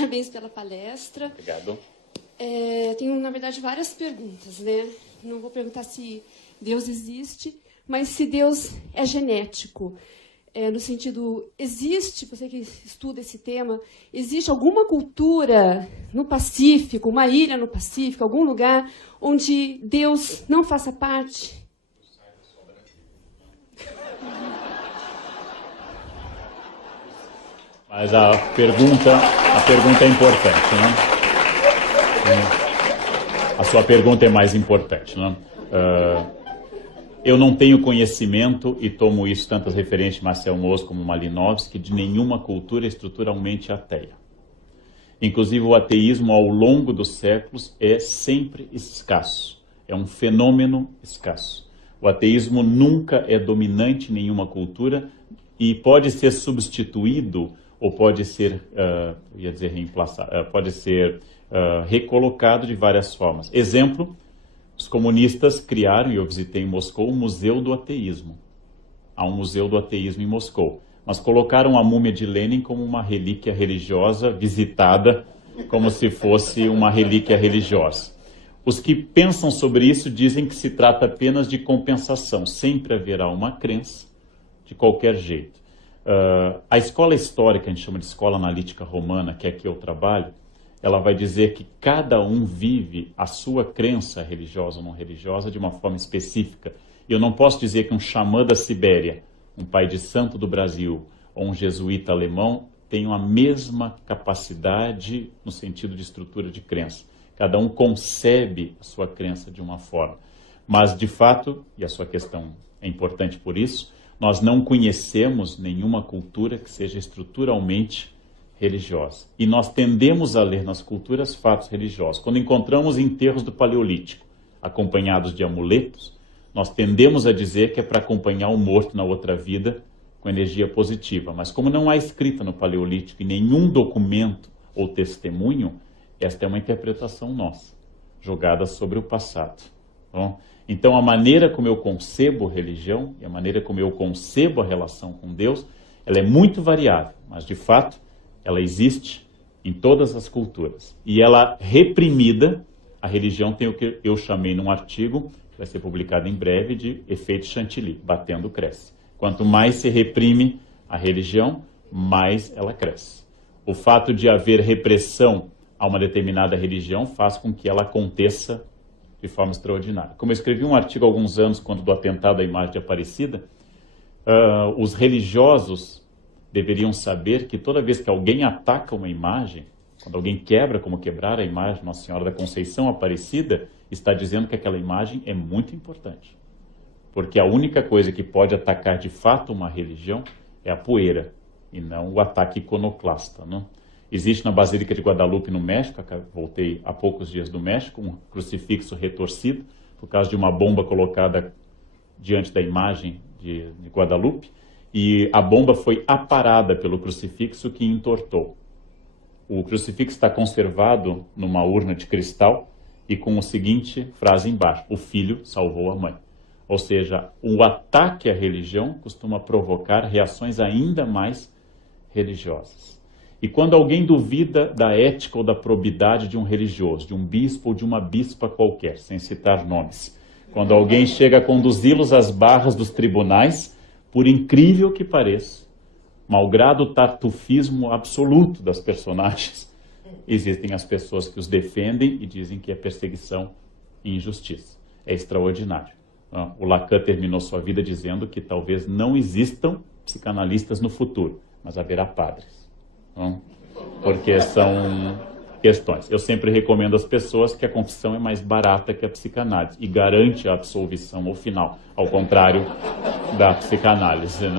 Parabéns pela palestra. Obrigado. Tenho, na verdade, várias perguntas, né? Não vou perguntar se Deus existe, mas se Deus é genético. No sentido, existe, você que estuda esse tema, existe alguma cultura no Pacífico, uma ilha no Pacífico, algum lugar onde Deus não faça parte? Mas a pergunta é importante, né? A sua pergunta é mais importante, né? Eu não tenho conhecimento, e tomo isso tantas referências de Marcel Mauss como Malinowski, de nenhuma cultura estruturalmente ateia. Inclusive, o ateísmo, ao longo dos séculos, é sempre escasso. É um fenômeno escasso. O ateísmo nunca é dominante em nenhuma cultura e pode ser substituído ou pode ser, pode ser recolocado de várias formas. Exemplo, os comunistas criaram, e eu visitei em Moscou, o Museu do Ateísmo. Há um Museu do Ateísmo em Moscou. Mas colocaram a múmia de Lenin como uma relíquia religiosa, visitada como se fosse uma relíquia religiosa. Os que pensam sobre isso dizem que se trata apenas de compensação. Sempre haverá uma crença, de qualquer jeito. A escola histórica, a gente chama de escola analítica romana, que é que eu trabalho, ela vai dizer que cada um vive a sua crença religiosa ou não religiosa de uma forma específica. Eu não posso dizer que um xamã da Sibéria, um pai de santo do Brasil ou um jesuíta alemão tenham a mesma capacidade no sentido de estrutura de crença. Cada um concebe a sua crença de uma forma. Mas, de fato, e a sua questão é importante por isso, nós não conhecemos nenhuma cultura que seja estruturalmente religiosa. E nós tendemos a ler nas culturas fatos religiosos. Quando encontramos enterros do Paleolítico, acompanhados de amuletos, nós tendemos a dizer que é para acompanhar o morto na outra vida com energia positiva. Mas como não há escrita no Paleolítico e nenhum documento ou testemunho, esta é uma interpretação nossa, jogada sobre o passado. Bom, então a maneira como eu concebo religião e a maneira como eu concebo a relação com Deus, ela é muito variável, mas de fato ela existe em todas as culturas. E ela reprimida, a religião tem o que eu chamei num artigo, que vai ser publicado em breve, de efeito chantilly, batendo cresce. Quanto mais se reprime a religião, mais ela cresce. O fato de haver repressão a uma determinada religião faz com que ela aconteça de forma extraordinária. Como eu escrevi um artigo há alguns anos, quando do atentado à imagem de Aparecida, os religiosos deveriam saber que toda vez que alguém ataca uma imagem, quando alguém quebra, como quebrar a imagem de Nossa Senhora da Conceição Aparecida, está dizendo que aquela imagem é muito importante. Porque a única coisa que pode atacar de fato uma religião é a poeira, e não o ataque iconoclasta, não? Existe na Basílica de Guadalupe, no México, voltei há poucos dias do México, um crucifixo retorcido, por causa de uma bomba colocada diante da imagem de Guadalupe, e a bomba foi aparada pelo crucifixo que entortou. O crucifixo está conservado numa urna de cristal e com a seguinte frase embaixo: o filho salvou a mãe. Ou seja, o ataque à religião costuma provocar reações ainda mais religiosas. E quando alguém duvida da ética ou da probidade de um religioso, de um bispo ou de uma bispa qualquer, sem citar nomes, quando alguém chega a conduzi-los às barras dos tribunais, por incrível que pareça, malgrado o tartufismo absoluto das personagens, existem as pessoas que os defendem e dizem que é perseguição e injustiça. É extraordinário. O Lacan terminou sua vida dizendo que talvez não existam psicanalistas no futuro, mas haverá padres. Porque são questões. Eu sempre recomendo às pessoas que a confissão é mais barata que a psicanálise e garante a absolvição ao final, ao contrário da psicanálise, né?